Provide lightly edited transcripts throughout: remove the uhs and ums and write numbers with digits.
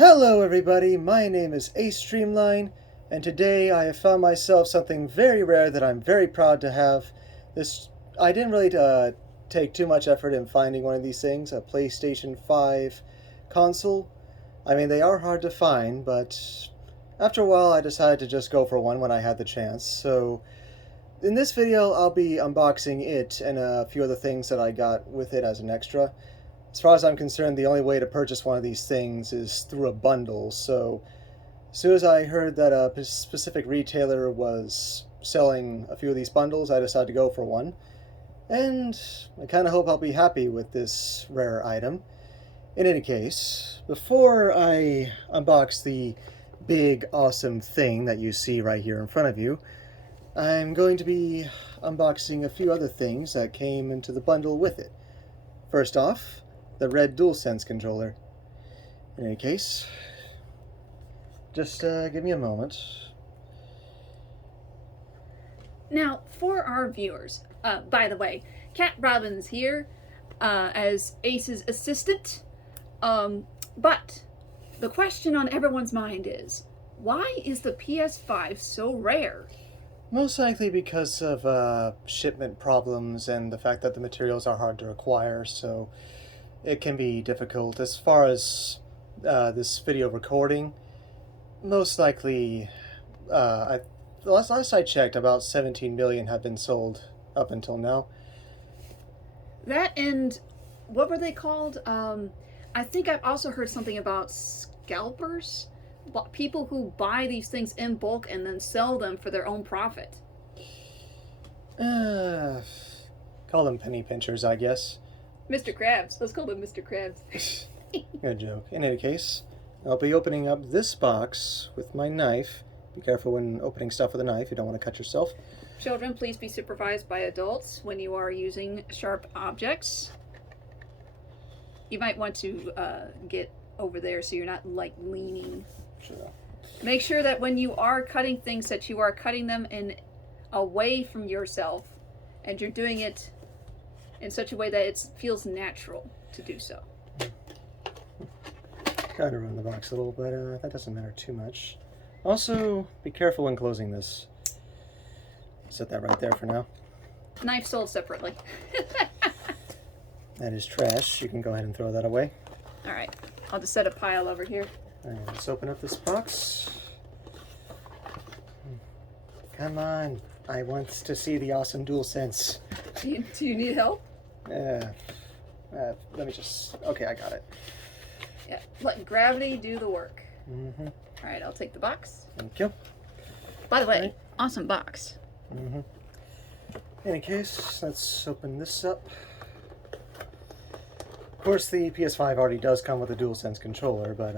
Hello everybody, my name is Ace Streamline, and today I have found myself something very rare that I'm very proud to have. I didn't really take too much effort in finding one of these things, a PlayStation 5 console. I mean, they are hard to find, but after a while I decided to just go for one when I had the chance. So in this video I'll be unboxing it and a few other things that I got with it as an extra. As far as I'm concerned, the only way to purchase one of these things is through a bundle, so as soon as I heard that a specific retailer was selling a few of these bundles, I decided to go for one. And I kind of hope I'll be happy with this rare item. In any case, before I unbox the big, awesome thing that you see right here in front of you, I'm going to be unboxing a few other things that came into the bundle with it. First off, the red DualSense controller. In any case, just give me a moment. Now, for our viewers, by the way, Cat Robin's here as Ace's assistant. But the question on everyone's mind is, why is the PS5 so rare? Most likely because of shipment problems and the fact that the materials are hard to acquire, so it can be difficult. As far as this video recording, most likely, the last I checked, about 17 million have been sold up until now. That and what were they called? I think I've also heard something about scalpers, people who buy these things in bulk and then sell them for their own profit. Call them penny pinchers, I guess. Mr. Krabs. Let's call him Mr. Krabs. Good joke. In any case, I'll be opening up this box with my knife. Be careful when opening stuff with a knife. You don't want to cut yourself. Children, please be supervised by adults when you are using sharp objects. You might want to get over there so you're not, like, leaning. Sure. Make sure that when you are cutting things that you are cutting them in away from yourself, and you're doing it in such a way that it feels natural to do so. Kind of run the box a little, but that doesn't matter too much. Also, be careful when closing this. Set that right there for now. Knife sold separately. That is trash. You can go ahead and throw that away. Alright, I'll just set a pile over here. Alright, let's open up this box. Come on. I want to see the awesome DualSense. Do you need help? Let me just... Okay, I got it. Yeah, let gravity do the work. Mm-hmm. Alright, I'll take the box. Thank you. By the way, awesome box. Mm-hmm. In any case, let's open this up. Of course, the PS5 already does come with a DualSense controller, but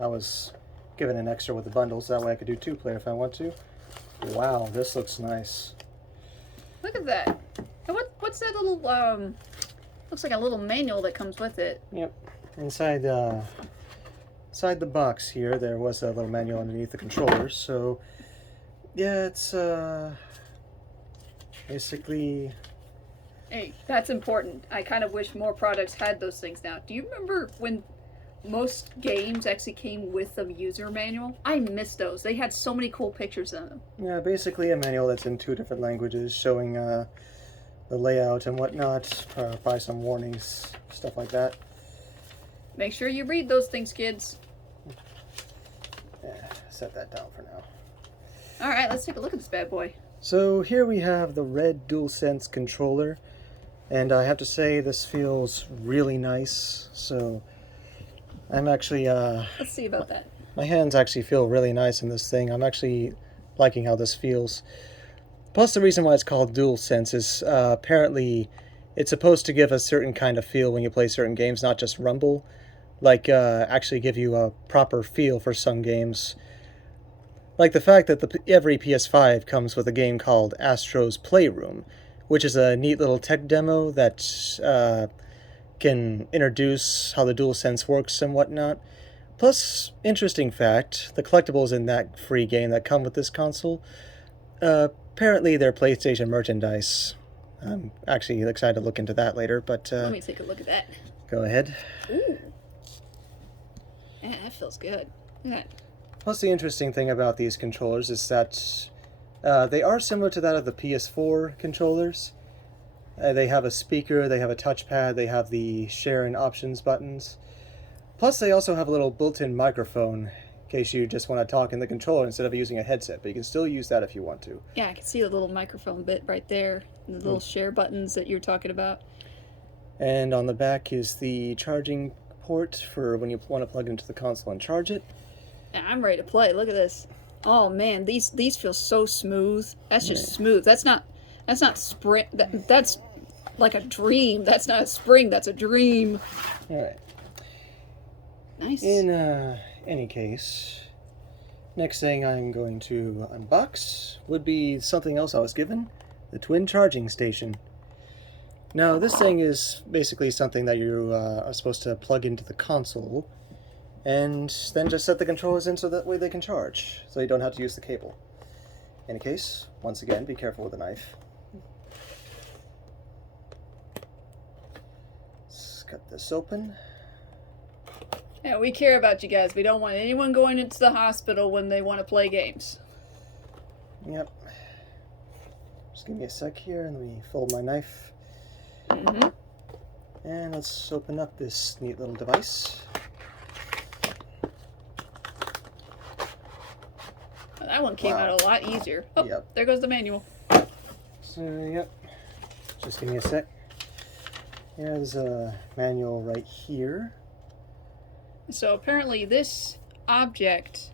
I was given an extra with the bundles. That way I could do two-player if I want to. Wow, this looks nice. Look at that. And what's that little, looks like a little manual that comes with it. Yep. Inside the box here, there was a little manual underneath the controller, so yeah, it's basically... Hey, that's important. I kind of wish more products had those things now. Do you remember when most games actually came with a user manual? I miss those. They had so many cool pictures in them. Yeah, basically a manual that's in 2 different languages, showing the layout and whatnot, probably some warnings, stuff like that. Make sure you read those things, kids. Yeah, set that down for now. Alright, let's take a look at this bad boy. So here we have the red DualSense controller, and I have to say this feels really nice. So I'm actually Let's see about that. my hands actually feel really nice in this thing. I'm actually liking how this feels. Plus, the reason why it's called DualSense is apparently it's supposed to give a certain kind of feel when you play certain games, not just rumble. Like, actually give you a proper feel for some games. Like the fact that every PS5 comes with a game called Astro's Playroom, which is a neat little tech demo that can introduce how the DualSense works and whatnot. Plus, interesting fact, the collectibles in that free game that come with this console, apparently they're PlayStation merchandise. I'm actually excited to look into that later, but... Let me take a look at that. Go ahead. Ooh. Man, that feels good. Look at that. Plus, the interesting thing about these controllers is that they are similar to that of the PS4 controllers. They have a speaker, they have a touchpad, they have the share and options buttons. Plus, they also have a little built-in microphone in case you just want to talk in the controller instead of using a headset, but you can still use that if you want to. Yeah, I can see the little microphone bit right there, and the little share buttons that you're talking about. And on the back is the charging port for when you want to plug into the console and charge it. Yeah, I'm ready to play. Look at this. Oh man, these feel so smooth. That's just smooth. That's not spring. That's like a dream. That's not a spring. That's a dream. All right. Nice. In any case, next thing I'm going to unbox would be something else I was given, the twin charging station. Now, this thing is basically something that you are supposed to plug into the console and then just set the controllers in so that way they can charge, so you don't have to use the cable. In any case, once again, be careful with the knife. Let's cut this open. Yeah, we care about you guys. We don't want anyone going into the hospital when they want to play games. Yep. Just give me a sec here and let me fold my knife. Mm-hmm. And let's open up this neat little device. That one came out a lot easier. Oh, Yep. There goes the manual. So, yep. Just give me a sec. There's a manual right here. So apparently this object,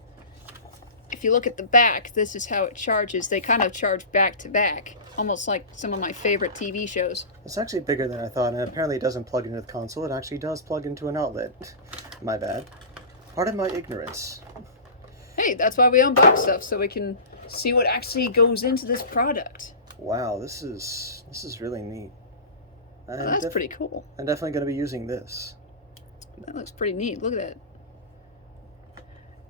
if you look at the back, this is how it charges. They kind of charge back to back, almost like some of my favorite TV shows. It's actually bigger than I thought, and apparently it doesn't plug into the console. It actually does plug into an outlet. My bad. Pardon my ignorance. Hey, that's why we unbox stuff, so we can see what actually goes into this product. Wow, this is really neat. Well, that's pretty cool. I'm definitely going to be using this. That looks pretty neat. Look at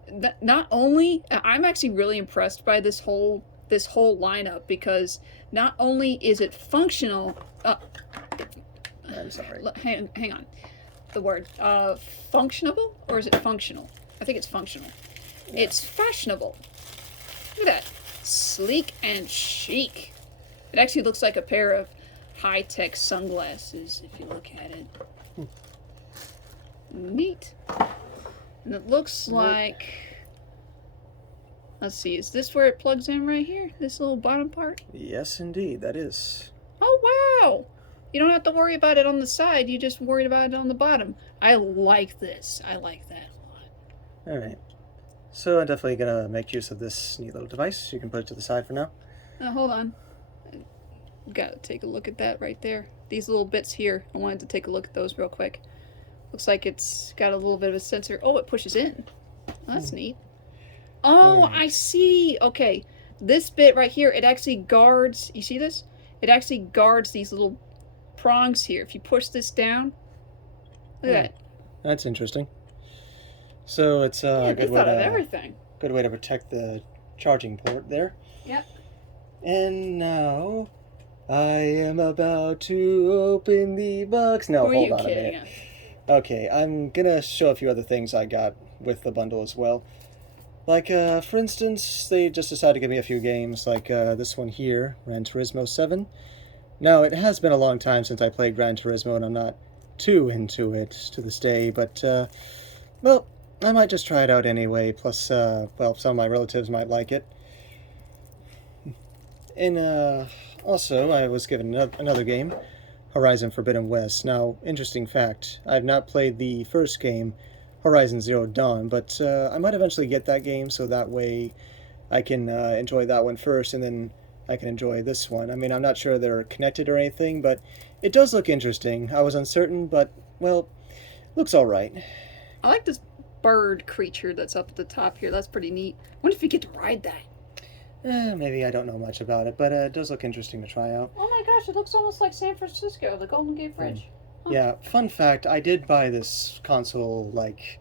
that. Not only, I'm actually really impressed by this whole lineup, because not only is it functional. I'm sorry. Hang on. The word functionable, or is it functional? I think it's functional. Yeah. It's fashionable. Look at that. Sleek and chic. It actually looks like a pair of high-tech sunglasses if you look at it. Neat. And it looks like, let's see, is this where it plugs in right here? This little bottom part? Yes, indeed, that is. Oh, wow! You don't have to worry about it on the side, you just worry about it on the bottom. I like this. I like that a lot. Alright. So I'm definitely going to make use of this neat little device. You can put it to the side for now. Now, hold on. Gotta take a look at that right there. These little bits here, I wanted to take a look at those real quick. Looks like it's got a little bit of a sensor. Oh, it pushes in. That's neat. Oh, I see. Okay. This bit right here, it actually guards, you see this? It actually guards these little prongs here. If you push this down, look at that. That's interesting. So it's a They thought of everything. Good way to protect the charging port there. Yep. And now I am about to open the box. No, hold on a minute. Okay, I'm gonna show a few other things I got with the bundle as well. Like, for instance, they just decided to give me a few games, like this one here, Gran Turismo 7. Now, it has been a long time since I played Gran Turismo, and I'm not too into it to this day, but, well, I might just try it out anyway, plus, well, some of my relatives might like it. And, also, I was given another game, Horizon Forbidden West. Now, interesting fact, I've not played the first game, Horizon Zero Dawn, but I might eventually get that game, so that way I can enjoy that one first, and then I can enjoy this one. I mean, I'm not sure they're connected or anything, but it does look interesting. I was uncertain, but, well, looks alright. I like this bird creature that's up at the top here. That's pretty neat. I wonder if you get to ride that. Maybe I don't know much about it, but it does look interesting to try out. Oh my gosh, it looks almost like San Francisco, the Golden Gate Bridge. Huh. Yeah, fun fact, I did buy this console, like,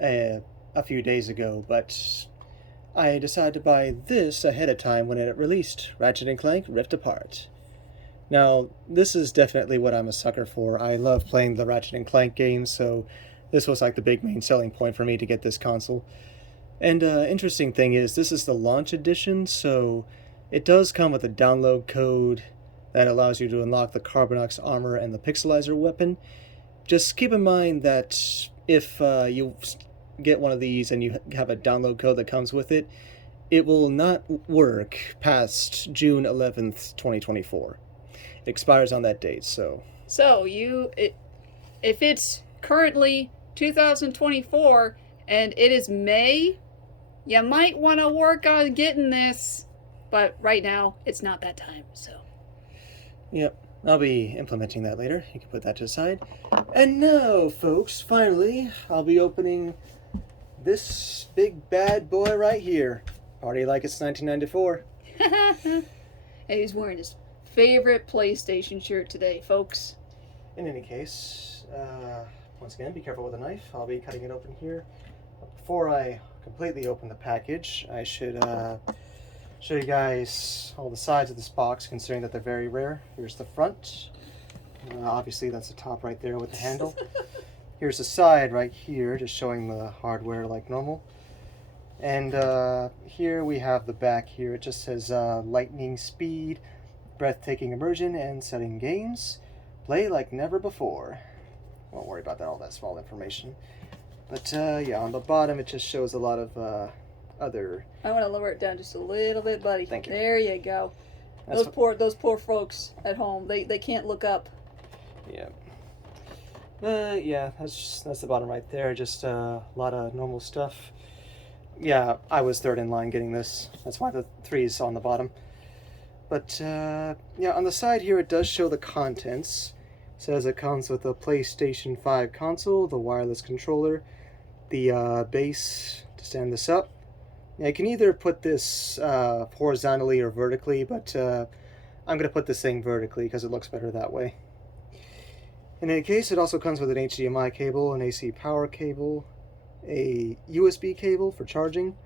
a few days ago, but I decided to buy this ahead of time when it released, Ratchet & Clank Rift Apart. Now, this is definitely what I'm a sucker for. I love playing the Ratchet & Clank games, so this was like the big main selling point for me to get this console. And interesting thing is, this is the launch edition, so it does come with a download code that allows you to unlock the Carbonox armor and the Pixelizer weapon. Just keep in mind that if you get one of these and you have a download code that comes with it, it will not work past June 11th, 2024. It expires on that date, so... So, if it's currently 2024 and it is May, you might want to work on getting this. But right now, it's not that time, so... Yep, I'll be implementing that later. You can put that to the side. And now, folks, finally, I'll be opening this big bad boy right here. Party like it's 1994. And he's wearing his favorite PlayStation shirt today, folks. In any case, once again, be careful with a knife. I'll be cutting it open here. Before I completely open the package, I should show you guys all the sides of this box, considering that they're very rare. Here's the front. Obviously, that's the top right there with the handle. Here's the side right here, just showing the hardware like normal. And here we have the back here. It just says lightning speed, breathtaking immersion, and setting games. Play like never before. Won't worry about that, all that small information. But yeah, on the bottom it just shows a lot of other... I want to lower it down just a little bit, buddy. Thank you. There you go. Those poor folks at home, they can't look up. Yeah. Yeah, that's the bottom right there. Just a lot of normal stuff. Yeah, I was third in line getting this. That's why the 3's on the bottom. But yeah, on the side here it does show the contents. It says it comes with a PlayStation 5 console, the wireless controller, the base to stand this up. Yeah, you can either put this horizontally or vertically, but I'm going to put this thing vertically because it looks better that way. In any case, it also comes with an HDMI cable, an AC power cable, a USB cable for charging,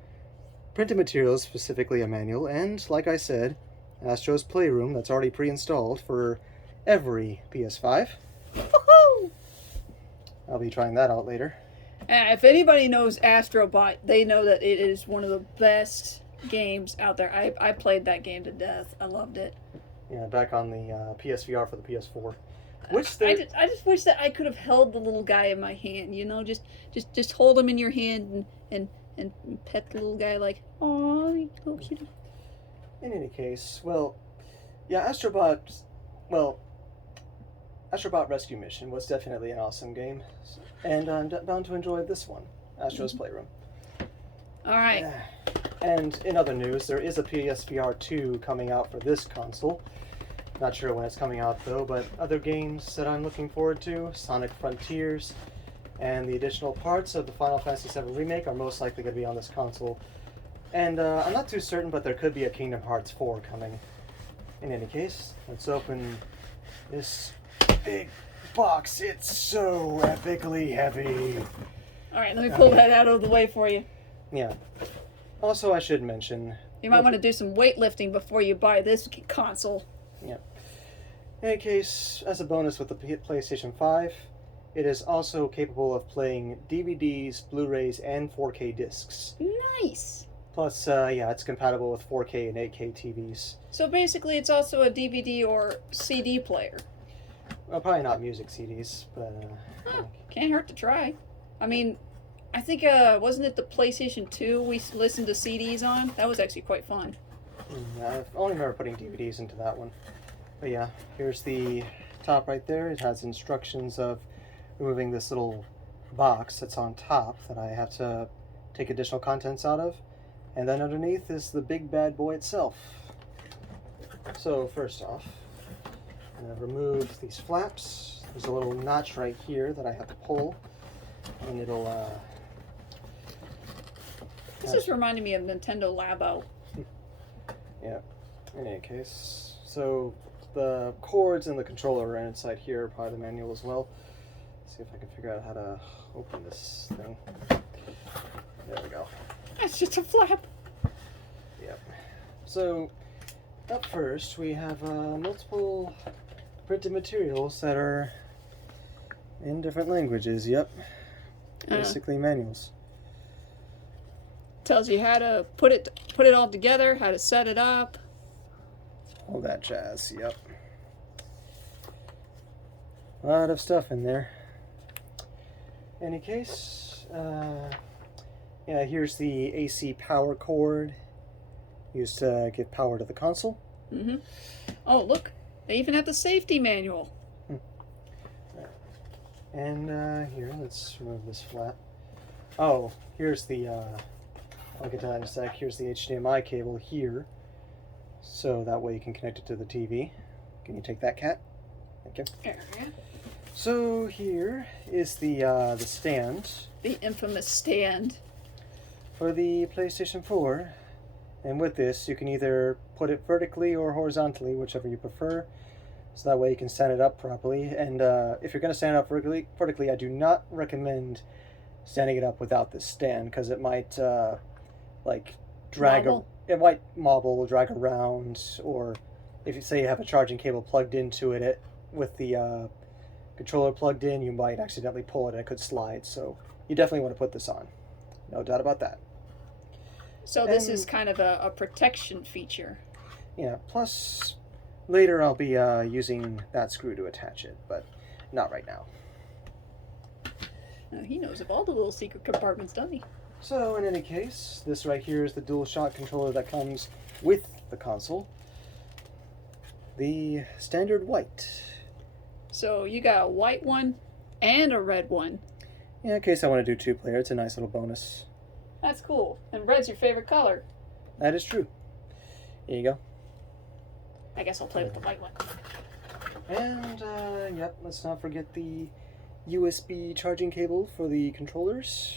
printed materials, specifically a manual, and, like I said, Astro's Playroom that's already pre-installed for every PS5. Woohoo! I'll be trying that out later. If anybody knows Astrobot, they know that it is one of the best games out there. I played that game to death. I loved it. Yeah, back on the PSVR for the PS4. I just wish that I could have held the little guy in my hand, you know, just hold him in your hand and pet the little guy like, oh, you little cutie. In any case, well, yeah, Astrobot Rescue Mission was definitely an awesome game, and I'm bound to enjoy this one, Astro's Playroom. All right. And in other news, there is a PSVR 2 coming out for this console. Not sure when it's coming out though, but other games that I'm looking forward to, Sonic Frontiers, and the additional parts of the Final Fantasy VII Remake are most likely going to be on this console. And I'm not too certain, but there could be a Kingdom Hearts 4 coming. In any case, let's open this big box. It's so epically heavy. Alright, let me pull that out of the way for you. Yeah. Also, I should mention... You might want to do some weightlifting before you buy this console. Yep. In any case, as a bonus with the PlayStation 5, it is also capable of playing DVDs, Blu-rays, and 4K discs. Nice! Plus, yeah, it's compatible with 4K and 8K TVs. So basically it's also a DVD or CD player. Well, probably not music CDs, but... Can't hurt to try. I mean, I think, wasn't it the PlayStation 2 we listened to CDs on? That was actually quite fun. I only remember putting DVDs into that one. But yeah, here's the top right there. It has instructions of removing this little box that's on top that I have to take additional contents out of. And then underneath is the big bad boy itself. So first off, I'm going to remove these flaps. There's a little notch right here that I have to pull. And it'll... This is reminding me of Nintendo Labo. Yeah, in any case. So the cords and the controller are inside here, probably the manual as well. Let's see if I can figure out how to open this thing. There we go. That's just a flap. Yep. So up first we have multiple printed materials that are in different languages. Yep. Basically manuals. Tells you how to put it all together, how to set it up. All that jazz, yep. A lot of stuff in there. Any case, yeah, here's the AC power cord used to give power to the console. Mm-hmm. Oh, look, they even have the safety manual. And here, let's remove this flap. Oh, here's the, I'll get to that in a sec. Here's the HDMI cable here. So that way you can connect it to the TV. Can you take that, Cat? Thank you. There. So here is the stand. The infamous stand. For the PlayStation 4. And with this, you can either put it vertically or horizontally, whichever you prefer. So that way you can stand it up properly. And if you're going to stand it up vertically, I do not recommend standing it up without this stand, because it might like drag. It might wobble, drag around, or if you say you have a charging cable plugged into it with the controller plugged in, you might accidentally pull it and it could slide. So you definitely want to put this on. No doubt about that. So this is kind of a protection feature. Yeah, plus later I'll be using that screw to attach it, but not right now. He knows of all the little secret compartments, doesn't he? So in any case, this right here is the DualShock controller that comes with the console. The standard white. So you got a white one and a red one. Yeah, in case I want to do 2-player, it's a nice little bonus. That's cool. And red's your favorite color. That is true. Here you go. I guess I'll play with the white one. And, yep, let's not forget the USB charging cable for the controllers.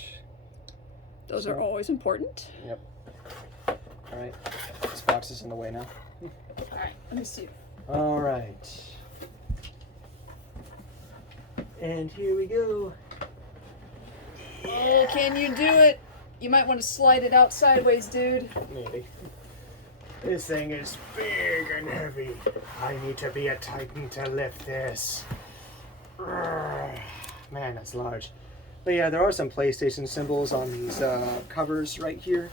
Those are always important. Yep. Alright, this box is in the way now. Alright, let me see. Alright. And here we go. Oh, can you do it? You might want to slide it out sideways, dude. Maybe. This thing is big and heavy. I need to be a titan to lift this. Man, that's large. But yeah, there are some PlayStation symbols on these covers right here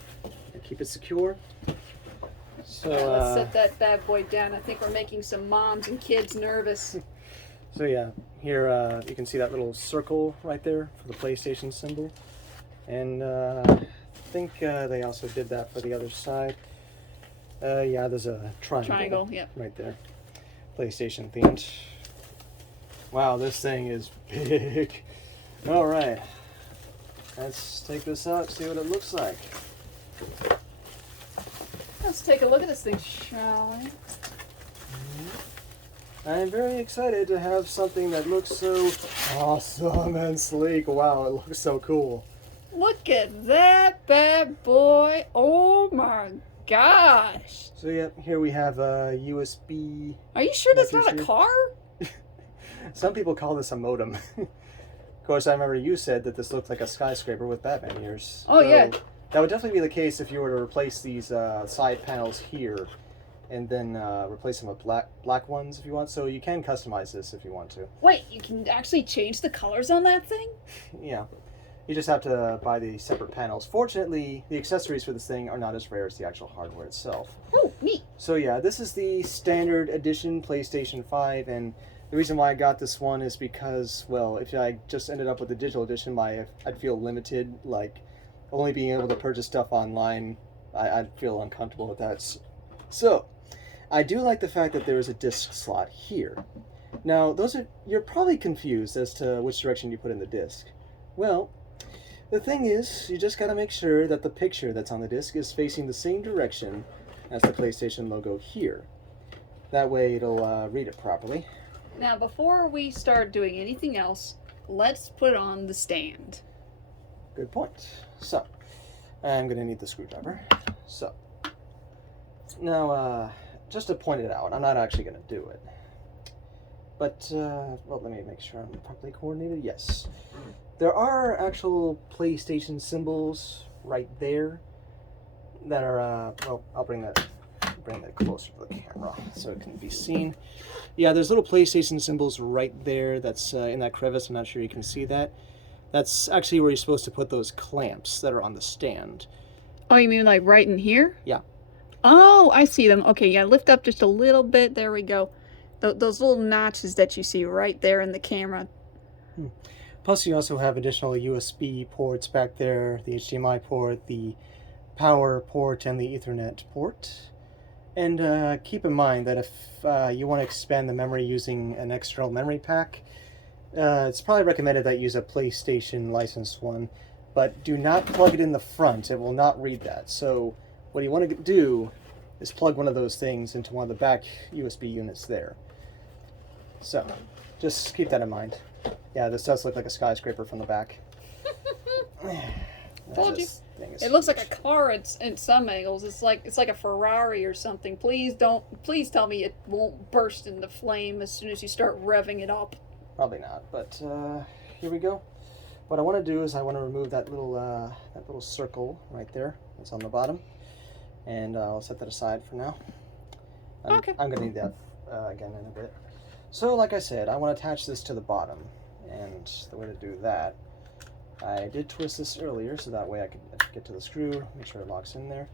to keep it secure. So let's set that bad boy down. I think we're making some moms and kids nervous. So yeah, here you can see that little circle right there for the PlayStation symbol. And I think they also did that for the other side. Yeah, there's a triangle Yep. right there. PlayStation themed. Wow, this thing is big. All right, let's take this out, see what it looks like. Let's take a look at this thing, shall we? I'm very excited to have something that looks so awesome and sleek. Wow, it looks so cool. Look at that bad boy. Oh my gosh. So yep, here we have a USB. Are you sure that's not a car? Some people call this a modem. Of course, I remember you said that this looked like a skyscraper with Batman ears. Oh, so yeah. That would definitely be the case if you were to replace these side panels here and then replace them with black ones if you want. So you can customize this if you want to. Wait, you can actually change the colors on that thing? Yeah. You just have to buy the separate panels. Fortunately, the accessories for this thing are not as rare as the actual hardware itself. Oh, neat. So yeah, this is the standard edition PlayStation 5, and the reason why I got this one is because, well, if I just ended up with the digital edition, I'd feel limited, like only being able to purchase stuff online. I'd feel uncomfortable with that. So, I do like the fact that there is a disc slot here. Now, you're probably confused as to which direction you put in the disc. Well, the thing is, you just gotta make sure that the picture that's on the disc is facing the same direction as the PlayStation logo here. That way it'll read it properly. Now, before we start doing anything else, let's put on the stand. Good point. So, I'm going to need the screwdriver. So, now, just to point it out, I'm not actually going to do it. But, well, let me make sure I'm properly coordinated. Yes. There are actual PlayStation symbols right there that are, well, I'll bring that closer to the camera so it can be seen. Yeah, there's little PlayStation symbols right there that's in that crevice. I'm not sure you can see that. That's actually where you're supposed to put those clamps that are on the stand. Oh, you mean like right in here? Yeah. Oh, I see them. Okay, yeah, lift up just a little bit. There we go. Those little notches that you see right there in the camera. Plus, you also have additional USB ports back there, the HDMI port, the power port, and the Ethernet port. And keep in mind that if you want to expand the memory using an external memory pack, it's probably recommended that you use a PlayStation licensed one, but do not plug it in the front. It will not read that. So what you want to do is plug one of those things into one of the back USB units there. So just keep that in mind. Yeah, this does look like a skyscraper from the back. Told you. It looks like a car in some angles. It's like a Ferrari or something. Please tell me it won't burst into flame as soon as you start revving it up. Probably not, but here we go. What I want to do is I want to remove that little circle right there that's on the bottom, and I'll set that aside for now. Okay. I'm going to need that again in a bit. So like I said, I want to attach this to the bottom, and the way to do that, I did twist this earlier so that way I could get to the screw, make sure it locks in there.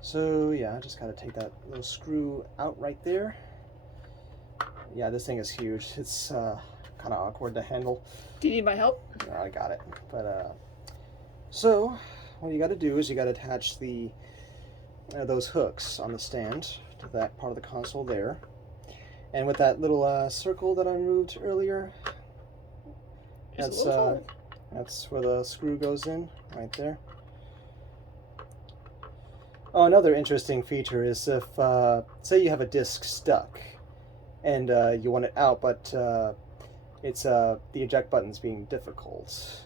So yeah, I just got to take that little screw out right there. Yeah, this thing is huge. It's kind of awkward to handle. Do you need my help? No, I got it. But so what you got to do is you got to attach the those hooks on the stand to that part of the console there. And with that little circle that I removed earlier, that's where the screw goes in, right there. Oh, another interesting feature is if, say you have a disc stuck, and you want it out, but it's the eject button's being difficult.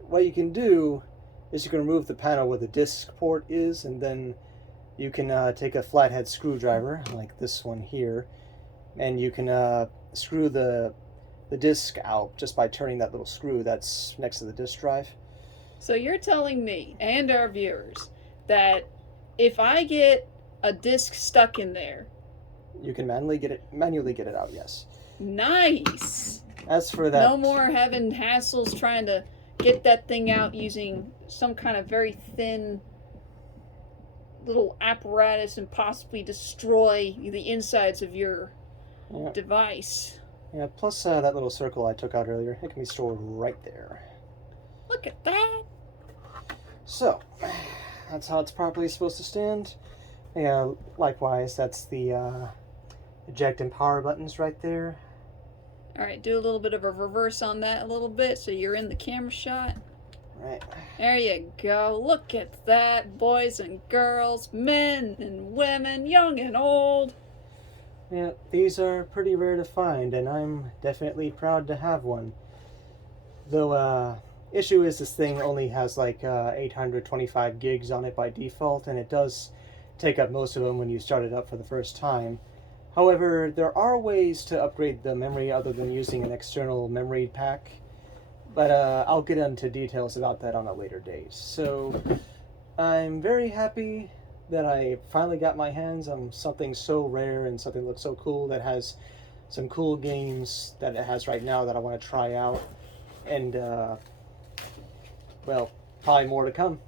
What you can do is you can remove the panel where the disc port is, and then you can take a flathead screwdriver, like this one here, and you can screw the disc out just by turning that little screw that's next to the disc drive. So you're telling me and our viewers that if I get a disc stuck in there, you can manually get it out, yes. Nice. As for that, no more having hassles trying to get that thing out using some kind of very thin little apparatus and possibly destroy the insides of your device. Yeah, plus that little circle I took out earlier, it can be stored right there. Look at that. So, that's how it's properly supposed to stand. Yeah, likewise, that's the eject and power buttons right there. Alright, do a little bit of a reverse on that a little bit so you're in the camera shot. Right. There you go. Look at that, boys and girls, men and women, young and old. Yeah, these are pretty rare to find, and I'm definitely proud to have one. Though, issue is this thing only has like 825 gigs on it by default, and it does take up most of them when you start it up for the first time. However, there are ways to upgrade the memory other than using an external memory pack, but I'll get into details about that on a later date. So, I'm very happy that I finally got my hands on something so rare and something that looks so cool, that has some cool games that it has right now that I want to try out, and well, probably more to come.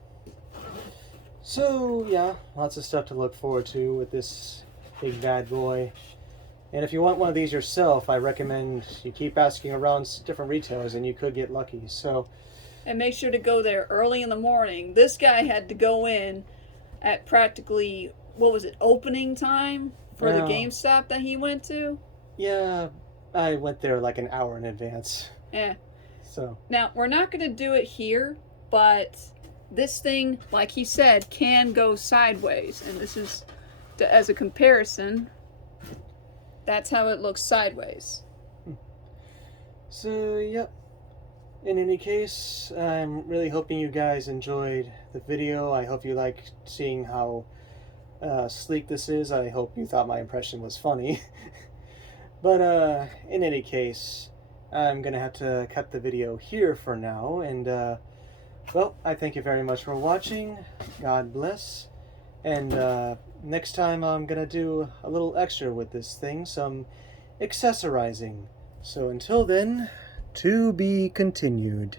So yeah, lots of stuff to look forward to with this big bad boy. And if you want one of these yourself, I recommend you keep asking around different retailers and you could get lucky. So, and make sure to go there early in the morning. This guy had to go in at practically, what was it, opening time for the GameStop that he went to? Yeah, I went there like an hour in advance. Yeah. So. Now, we're not going to do it here, but this thing, like he said, can go sideways. And this is, as a comparison, that's how it looks sideways. So, yep. In any case, I'm really hoping you guys enjoyed the video. I hope you liked seeing how sleek this is. I hope you thought my impression was funny. But in any case, I'm going to have to cut the video here for now. And, well, I thank you very much for watching. God bless. And next time I'm going to do a little extra with this thing, some accessorizing. So until then, to be continued.